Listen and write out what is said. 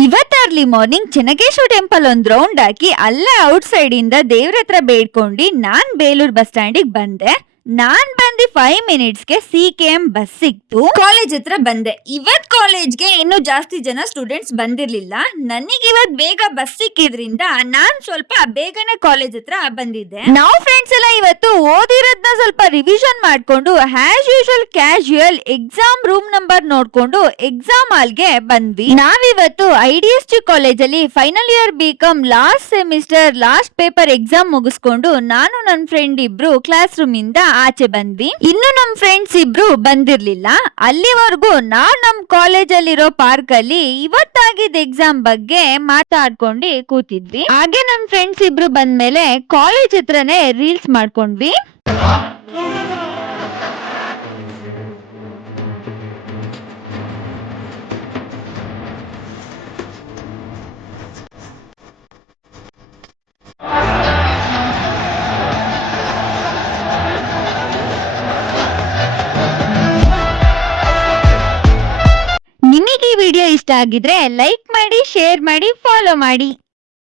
ಇವತ್ತು early morning Chennakeshava temple ಒಂದ್ round ಹಾಕಿ ಅಲ್ಲೇ ಔಟ್ ಸೈಡ್ ಇಂದ ದೇವ್ರ ಹತ್ರ ಬೇಡ್ಕೊಂಡು ನಾನ್ ಬೇಲೂರ್ ಬಸ್ ಸ್ಟ್ಯಾಂಡಿಗೆ ಬಂದೆ. ನಾನ್ ಬಂದಿ 5 ಮಿನಿಟ್ಸ್ಗೆ CKM ಬಸ್ ಸಿಕ್ತು. ಕಾಲೇಜ್ ಹತ್ರ ಬಂದೆ. ಇವತ್ ಕಾಲೇಜ್ಗೆ ಇನ್ನೂ ಜಾಸ್ತಿ ಜನ ಸ್ಟೂಡೆಂಟ್ಸ್ ಬಂದಿರ್ಲಿಲ್ಲ. ನನಗೆ ಇವತ್ ಬೇಗ ಬಸ್ ಸಿಕ್ಕಿದ್ರಿಂದ ನಾನ್ ಸ್ವಲ್ಪ ಬೇಗನೆ ಕಾಲೇಜ್ ಹತ್ರ ಬಂದಿದ್ದೆ. ನಾವು ಫ್ರೆಂಡ್ಸ್ ಎಲ್ಲ ಇವತ್ತು ಓದಿರೋದ್ನ ಸ್ವಲ್ಪ ರಿವಿಷನ್ ಮಾಡ್ಕೊಂಡು as usual casual exam room number ನೋಡ್ಕೊಂಡು ಎಕ್ಸಾಮ್ ಹಾಲ್ಗೆ ಬಂದ್ವಿ. ನಾವಿವತ್ತು IDSG ಕಾಲೇಜಲ್ಲಿ final year BCom last semester last paper exam ಮುಗಿಸ್ಕೊಂಡು ನಾನು ನನ್ನ ಫ್ರೆಂಡ್ ಇಬ್ರು ಕ್ಲಾಸ್ ರೂಮ್ ಇಂದ ಆಚೆ ಬಂದ್ವಿ. ಇನ್ನು ನಮ್ ಫ್ರೆಂಡ್ಸ್ ಇಬ್ರು ಬಂದಿರ್ಲಿಲ್ಲ. ಅಲ್ಲಿವರೆಗೂ ನಾವ್ ನಮ್ ಕಾಲೇಜ್ ಅಲ್ಲಿರೋ ಪಾರ್ಕ್ ಅಲ್ಲಿ ಇವತ್ತಾಗಿದ್ದ ಎಕ್ಸಾಮ್ ಬಗ್ಗೆ ಮಾತಾಡ್ಕೊಂಡು ಕೂತಿದ್ವಿ. ಹಾಗೆ ನಮ್ ಫ್ರೆಂಡ್ಸ್ ಇಬ್ರು ಬಂದ್ಮೇಲೆ ಕಾಲೇಜ್ ಹತ್ರನೇ ರೀಲ್ಸ್ ಮಾಡ್ಕೊಂಡ್ವಿ. ನಿಮಗೆ ಈ ವಿಡಿಯೋ ಇಷ್ಟ ಆಗಿದ್ರೆ ಲೈಕ್ ಮಾಡಿ, ಶೇರ್ ಮಾಡಿ, ಫಾಲೋ ಮಾಡಿ.